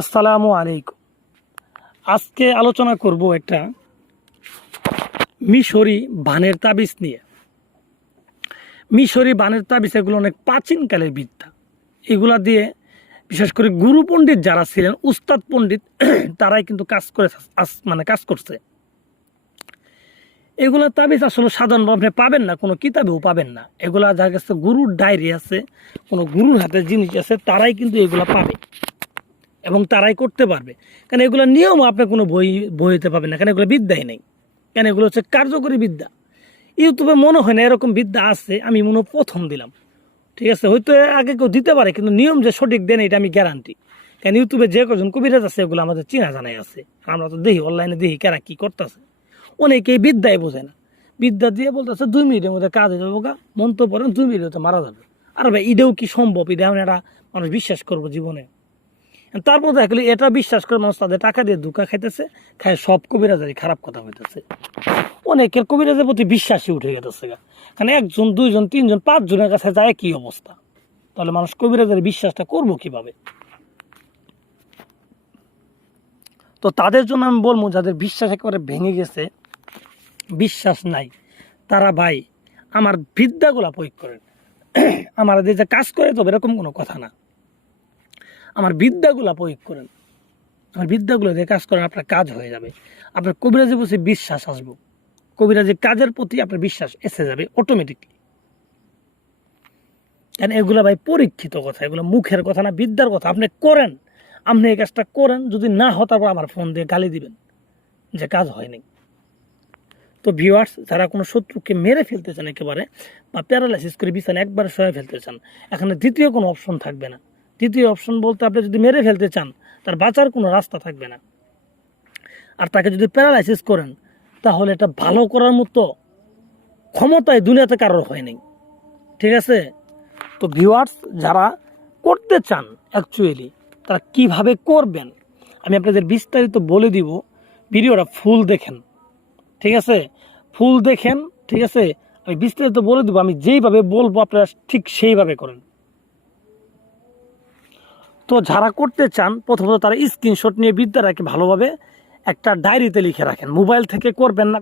আসসালামু আলাইকুম। আজকে আলোচনা করব একটা মিশরি বানের তাবিজ নিয়ে। মিশরি বানের তাবিজ এগুলো অনেক প্রাচীনকালের বিদ্যা। এগুলা দিয়ে বিশেষ করে গুরু পণ্ডিত যারা ছিলেন, উস্তাদ পণ্ডিত, তারাই কিন্তু কাজ করছে। এগুলা তাবিজ আসলে সাধারণভাবে আপনি পাবেন না, কোনো কিতাবেও পাবেন না। এগুলা যার কাছে গুরুর ডায়েরি আছে, কোনো গুরুর হাতে জিনিস আছে, তারাই কিন্তু এগুলা পাবে এবং তারাই করতে পারবে। কারণ এগুলো নিয়ম আপনি কোনো বইতে পাবেন না, কারণ এগুলো বিদ্যাই নেই। কেন এগুলো হচ্ছে কার্যকরী বিদ্যা। ইউটিউবে মনে হয় না এরকম বিদ্যা আছে, আমি মনে প্রথম দিলাম। ঠিক আছে, হয়তো আগে কেউ দিতে পারে, কিন্তু নিয়ম যে সঠিক দেন এটা আমি গ্যারান্টি। কারণ ইউটিউবে যে কজন কবিরাজ আছে এগুলো আমাদের চেনা জানাই আছে। আমরা তো দেখি, অনলাইনে দেখি কারা কী করতেছে। অনেকেই বিদ্যায় বোঝে না, বিদ্যা দিয়ে বলতেছে 2 মিনিটের মধ্যে কাজ হয়ে যাবো, মন্ত্র পড়েন 2 মিনিটে মারা যাবে। আর ভাই এটাও কি সম্ভব? এটা একটা মানুষ বিশ্বাস করবো জীবনে? তারপর দেখলি এটা বিশ্বাস করে মানুষ তাদের টাকা দিয়ে ধোঁকা খাইতেছে, খায় সব কবিরাজারই খারাপ কথা হইতেছে। অনেকের কবিরাজের প্রতি বিশ্বাসই উঠে গেছে। কারণ 1 জন 2 জন 3 জন 5 জনের কাছে যায় কি অবস্থা, তাহলে মানুষ কবিরাজের বিশ্বাসটা করবো কিভাবে? তো তাদের জন্য আমি বলবো, যাদের বিশ্বাস একেবারে ভেঙে গেছে, বিশ্বাস নাই, তারা ভাই আমার বিদ্যাগুলা প্রয়োগ করেন। আমার যে কাজ করে তবে এরকম কোনো কথা না, আমার বিদ্যাগুলা প্রয়োগ করেন। আমার বিদ্যাগুলো দিয়ে কাজ করেন, আপনার কাজ হয়ে যাবে। আপনার কবিরাজি বসে বিশ্বাস আসবো, কবিরাজি কাজের প্রতি আপনার বিশ্বাস এসে যাবে অটোমেটিকলি। কারণ এগুলো ভাই পরীক্ষিত কথা, এগুলো মুখের কথা না, বিদ্যার কথা। আপনি করেন, আপনি এই কাজটা করেন, যদি না হয় তারপর আমার ফোন দিয়ে গালি দিবেন যে কাজ হয়নি। তো ভিউয়ার্স, যারা কোনো শত্রুকে মেরে ফেলতে চান একেবারে, বা প্যারালাইসিস করে বিছানা একবারে সয়ে ফেলতে চান, এখানে দ্বিতীয় কোনো অপশন থাকবে না। দ্বিতীয় অপশন বলতে, আপনি যদি মেরে ফেলতে চান, তার বাঁচার কোনো রাস্তা থাকবে না। আর তাকে যদি প্যারালাইসিস করেন, তাহলে এটা ভালো করার মতো ক্ষমতায় দুনিয়াতে কারোর হয়নি। ঠিক আছে? তো ভিউয়ার্স, যারা করতে চান অ্যাকচুয়ালি, তারা কিভাবে করবেন আমি আপনাদের বিস্তারিত বলে দিব। ভিডিওটা ফুল দেখেন, ঠিক আছে? ফুল দেখেন, ঠিক আছে? আমি বিস্তারিত বলে দেবো, আমি যেইভাবে বলবো আপনারা ঠিক সেইভাবে করেন। তো যারা করতে চান, প্রথমত তারা স্ক্রিনশট নিয়ে বিদ্যাটাকে ভালোভাবে একটা ডায়েরিতে লিখে রাখেন। মোবাইল থেকে করবেন না।